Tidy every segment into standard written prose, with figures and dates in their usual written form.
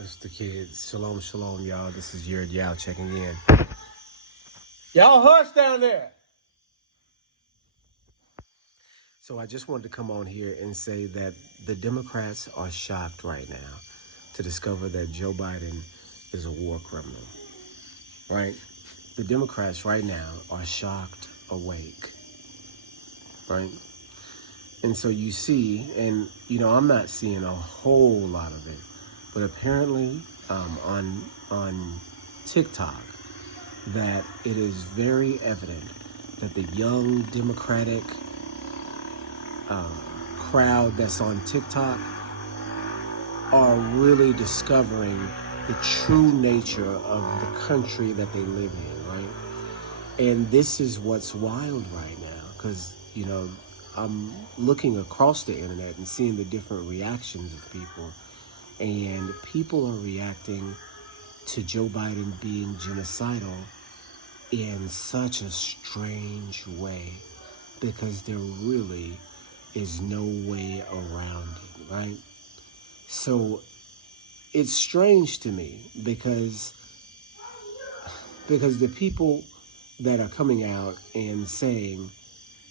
It's the kids. Shalom, shalom, y'all. This is Yerd Yao checking in. Y'all hush down there. So I just wanted to come on here and say that the Democrats are shocked right now to discover that Joe Biden is a war criminal, right? The Democrats right now are shocked awake, right? And so you see, and I'm not seeing a whole lot of it, but apparently on TikTok that it is very evident that the young Democratic crowd that's on TikTok are really discovering the true nature of the country that they live in, right? And this is what's wild right now, because, I'm looking across the internet and seeing the different reactions of people, and people are reacting to Joe Biden being genocidal in such a strange way, because there really is no way around it, right? So it's strange to me because the people that are coming out and saying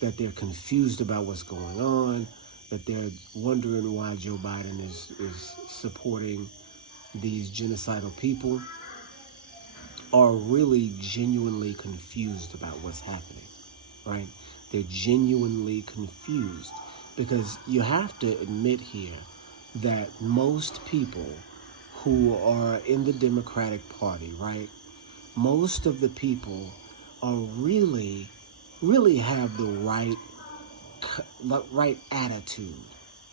that they're confused about what's going on, that they're wondering why Joe Biden is supporting these genocidal people, are really genuinely confused about what's happening, right? They're genuinely confused, because you have to admit here that most people who are in the Democratic Party, right, most of the people are really have the right attitude,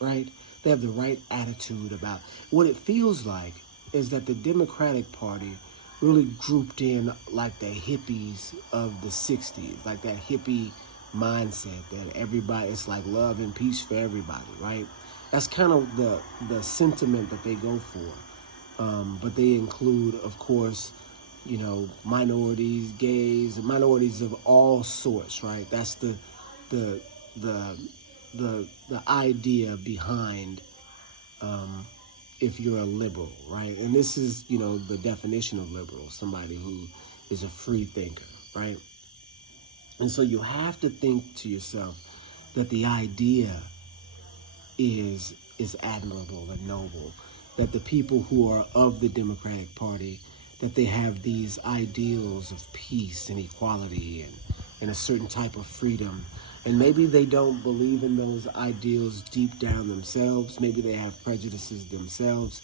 right? They have the right attitude about what it feels like is that the Democratic Party really grouped in like the hippies of the 60s, like that hippie mindset that everybody, it's like love and peace for everybody, right? That's kind of the sentiment that they go for. But they include, of course, minorities, gays, minorities of all sorts, right? That's the idea behind if you're a liberal, right? And this is, the definition of liberal, somebody who is a free thinker, right? And so you have to think to yourself that the idea is admirable and noble, that the people who are of the Democratic Party, that they have these ideals of peace and equality and a certain type of freedom. And maybe they don't believe in those ideals deep down themselves. Maybe they have prejudices themselves.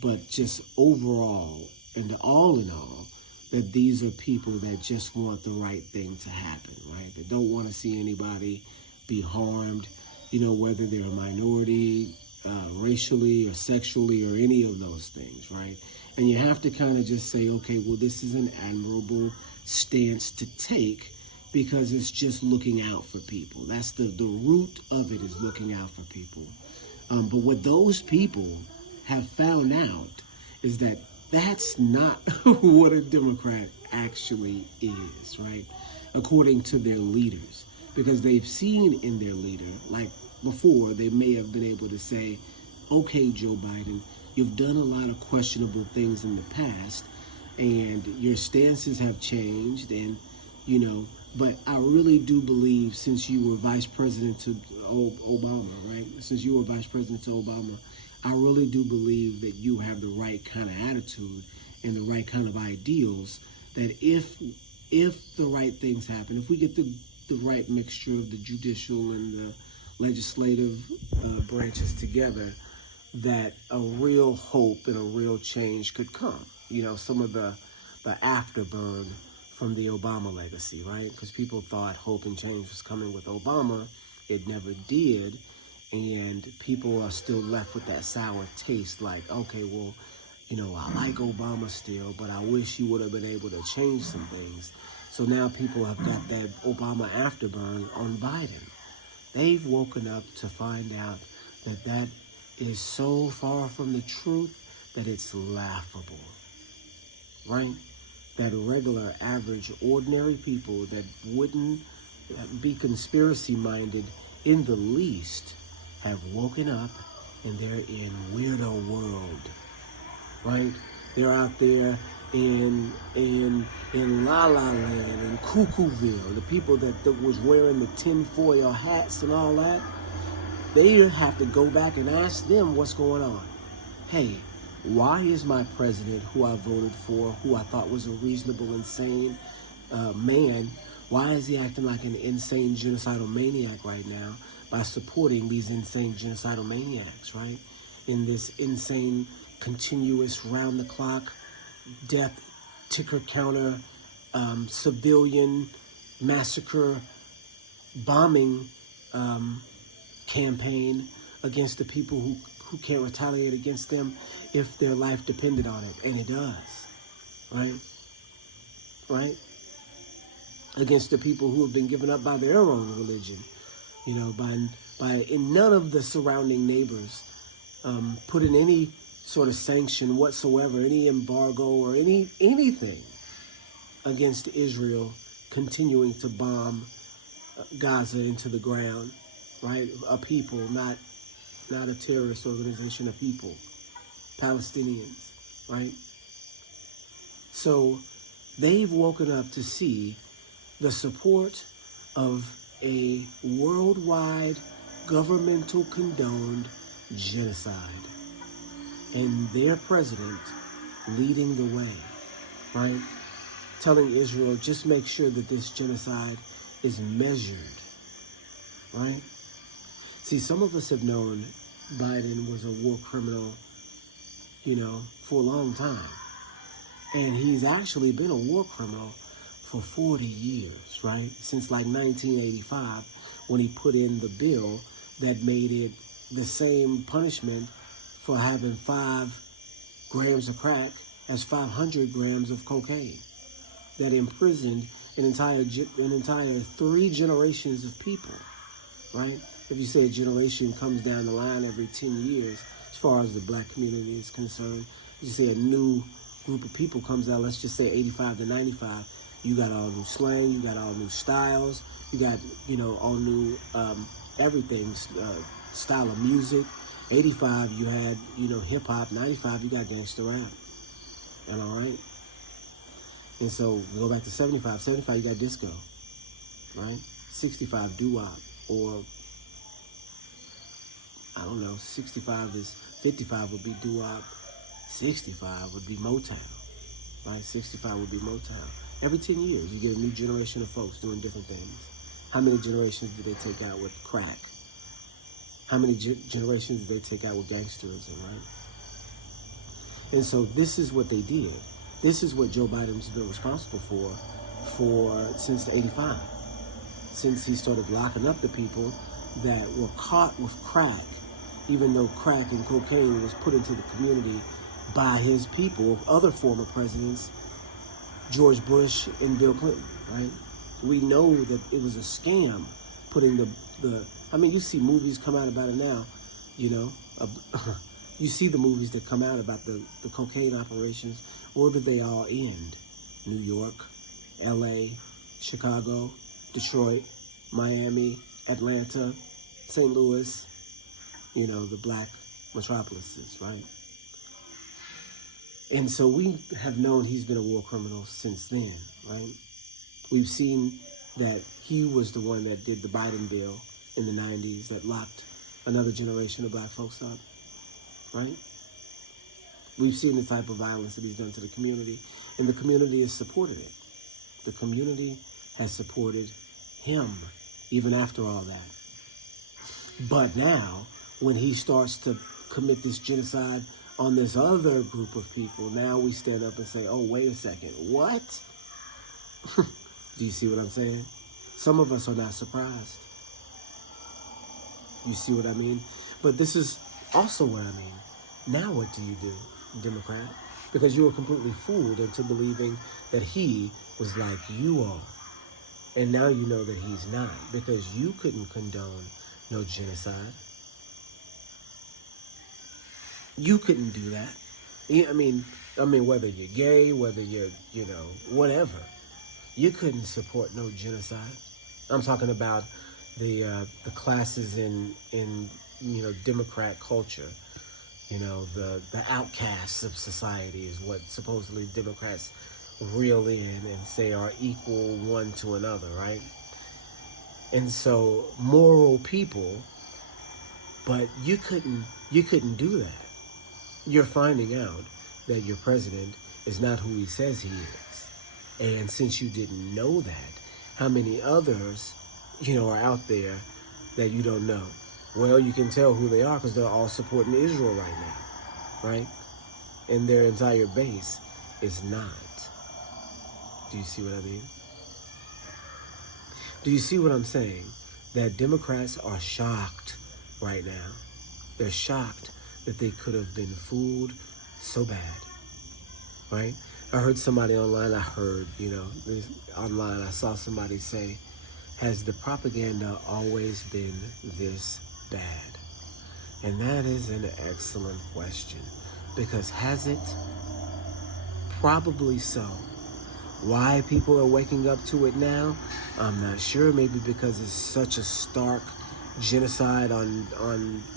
But just overall, and all in all, that these are people that just want the right thing to happen, right? They don't want to see anybody be harmed, whether they're a minority, racially or sexually or any of those things, right? And you have to kind of just say, okay, well, this is an admirable stance to take, because it's just looking out for people. That's the root of it, is looking out for people. But what those people have found out is that that's not what a Democrat actually is, right? According to their leaders. Because they've seen in their leader, like before, they may have been able to say, okay, Joe Biden, you've done a lot of questionable things in the past, and your stances have changed, and, but I really do believe, since you were vice president to Obama, right? Since you were vice president to Obama, I really do believe that you have the right kind of attitude and the right kind of ideals, that if the right things happen, if we get the right mixture of the judicial and the legislative branches together, that a real hope and a real change could come. Some of the afterburn from the Obama legacy, right? Because people thought hope and change was coming with Obama. It never did. And people are still left with that sour taste, like, okay, well, I like Obama still, but I wish he would have been able to change some things. So now people have got that Obama afterburn on Biden. They've woken up to find out that is so far from the truth that it's laughable, right? That regular, average, ordinary people that wouldn't be conspiracy-minded in the least have woken up, and they're in weirdo world. right? They're out there in La La Land and Cuckooville, the people that was wearing the tinfoil hats and all that. They have to go back and ask them what's going on. Hey, why is my president, who I voted for, who I thought was a reasonable, insane man, why is he acting like an insane genocidal maniac right now by supporting these insane genocidal maniacs, right? In this insane, continuous, round-the-clock, death ticker counter, civilian massacre, bombing campaign against the people who can't retaliate against them if their life depended on it. And it does, right? Right? Against the people who have been given up by their own religion, you know, by none of the surrounding neighbors put in any sort of sanction whatsoever, any embargo or anything against Israel continuing to bomb Gaza into the ground, right? A people, not a terrorist organization, a people, Palestinians, right? So they've woken up to see the support of a worldwide governmental condoned genocide, and their president leading the way, right? Telling Israel, just make sure that this genocide is measured, right? See, some of us have known Biden was a war criminal, you know, for a long time. And he's actually been a war criminal for 40 years, right? Since like 1985, when he put in the bill that made it the same punishment for having 5 grams of crack as 500 grams of cocaine. That imprisoned an entire 3 generations of people, right? If you say a generation comes down the line every 10 years, as far as the black community is concerned, you say a new group of people comes out, let's just say 85 to 95, you got all new slang, you got all new styles, you got, you know, all new everything, style of music. 85, you had, you know, hip-hop. 95, you got gangster rap. And all right? And so, we go back to 75. 75, you got disco, right? 65, doo-wop, or, I don't know, 65 is, 55 would be doo-wop, 65 would be Motown, right? 65 would be Motown. Every 10 years, you get a new generation of folks doing different things. How many generations did they take out with crack? How many generations did they take out with gangsterism, right? And so this is what they did. This is what Joe Biden's been responsible for since 85. Since he started locking up the people that were caught with crack, even though crack and cocaine was put into the community by his people, other former presidents, George Bush and Bill Clinton, right? We know that it was a scam putting the I mean, you see movies come out about it now, you know. You see the movies that come out about the cocaine operations. Where did they all end? New York, L.A., Chicago, Detroit, Miami, Atlanta, St. Louis, you know, the black metropolises, right? And so we have known he's been a war criminal since then, right? We've seen that he was the one that did the Biden bill in the 90s that locked another generation of black folks up, right? We've seen the type of violence that he's done to the community, and the community has supported it. The community has supported him, even after all that. But now, when he starts to commit this genocide on this other group of people, now we stand up and say, oh, wait a second, what? Do you see what I'm saying? Some of us are not surprised. You see what I mean? But this is also what I mean. Now what do you do, Democrat? Because you were completely fooled into believing that he was like you are. And now you know that he's not, because you couldn't condone no genocide. You couldn't do that. I mean, whether you're gay, whether you're, you know, whatever, you couldn't support no genocide. I'm talking about the classes in you know, Democrat culture, The outcasts of society is what supposedly Democrats reel in and say are equal one to another, right? And so moral people, but you couldn't do that. You're finding out that your president is not who he says he is. And since you didn't know that, how many others, are out there that you don't know? Well, you can tell who they are because they're all supporting Israel right now, right? And their entire base is not. Do you see what I mean? Do you see what I'm saying? That Democrats are shocked right now. They're shocked that they could have been fooled so bad, right? I heard somebody online, online I saw somebody say, has the propaganda always been this bad? And that is an excellent question, because has it? Probably so. Why people are waking up to it now, I'm not sure. Maybe because it's such a stark genocide on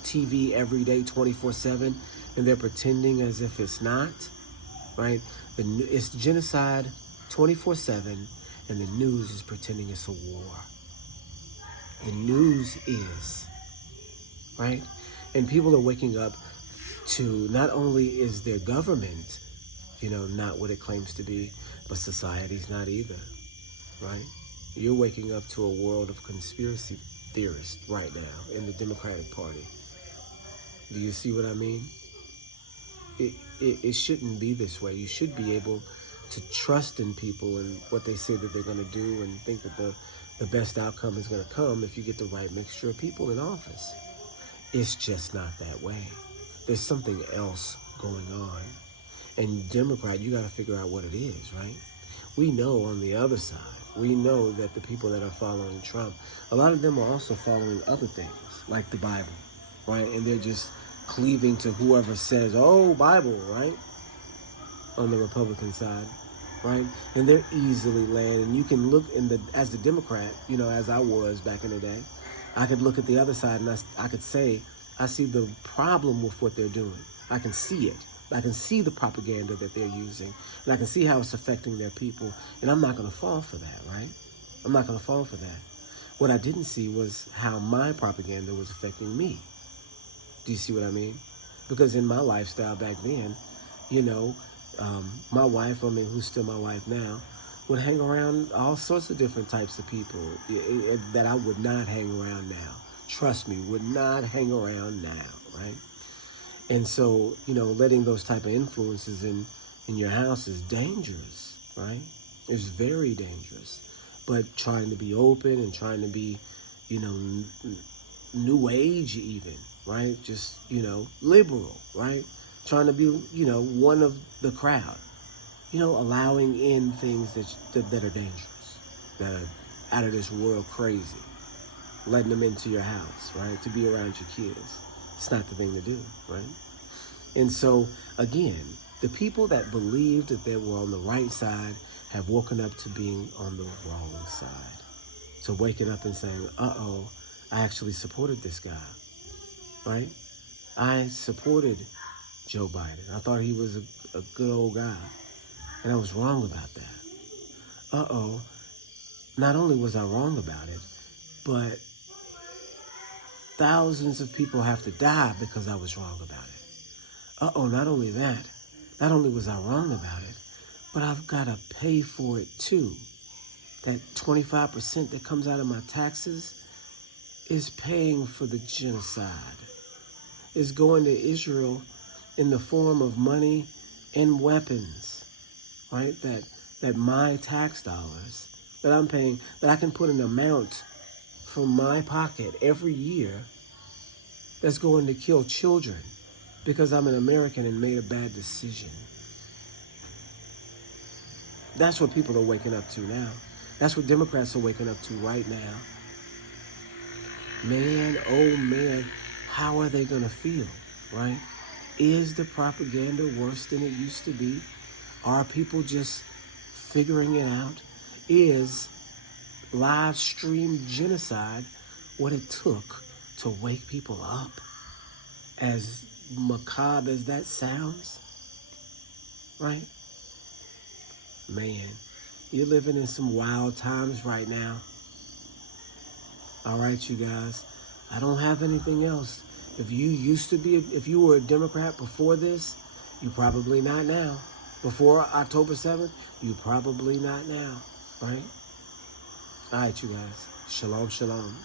TV every day, 24/7, and they're pretending as if it's not, right? It's genocide 24/7, and the news is pretending it's a war. The news is, right? And people are waking up to not only is their government, not what it claims to be, but society's not either, right? You're waking up to a world of conspiracy theorists right now in the Democratic Party. Do you see what I mean? It shouldn't be this way. You should be able to trust in people and what they say that they're going to do, and think that the best outcome is going to come if you get the right mixture of people in office. It's just not that way. There's something else going on. And Democrat, you got to figure out what it is, right? We know on the other side, we know that the people that are following Trump, a lot of them are also following other things, like the Bible, right? And they're just cleaving to whoever says, oh, Bible, right? On the Republican side, right? And they're easily led. And you can look as the Democrat, as I was back in the day, I could look at the other side and I could say, I see the problem with what they're doing. I can see it. I can see the propaganda that they're using, and I can see how it's affecting their people, and I'm not going to fall for that, right? I'm not going to fall for that. What I didn't see was how my propaganda was affecting me. Do you see what I mean? Because in my lifestyle back then, my wife, who's still my wife now, would hang around all sorts of different types of people that I would not hang around now. Trust me, would not hang around now, right? And so, letting those type of influences in your house is dangerous, right? It's very dangerous. But trying to be open and trying to be, new age even, right? Just, liberal, right? Trying to be, one of the crowd, allowing in things that are dangerous, that are out of this world crazy, letting them into your house, right? To be around your kids. It's not the thing to do, right? And so, again, the people that believed that they were on the right side have woken up to being on the wrong side. So waking up and saying, uh-oh, I actually supported this guy, right? I supported Joe Biden. I thought he was a good old guy, and I was wrong about that. Uh-oh, not only was I wrong about it, but thousands of people have to die because I was wrong about it. Uh-oh, not only that, not only was I wrong about it, but I've got to pay for it too. That 25% that comes out of my taxes is paying for the genocide. It's going to Israel in the form of money and weapons, right? That my tax dollars that I'm paying, that I can put an amount from my pocket every year that's going to kill children because I'm an American and made a bad decision. That's what people are waking up to now. That's what Democrats are waking up to right now. Man, oh man, how are they going to feel, right? Is the propaganda worse than it used to be? Are people just figuring it out? Is live stream genocide what it took to wake people up? As macabre as that sounds, right? Man, you're living in some wild times right now. All right, you guys. I don't have anything else. If you were a Democrat before this, you probably not now. Before October 7th, you probably not now, right? All right, you guys. Shalom, shalom.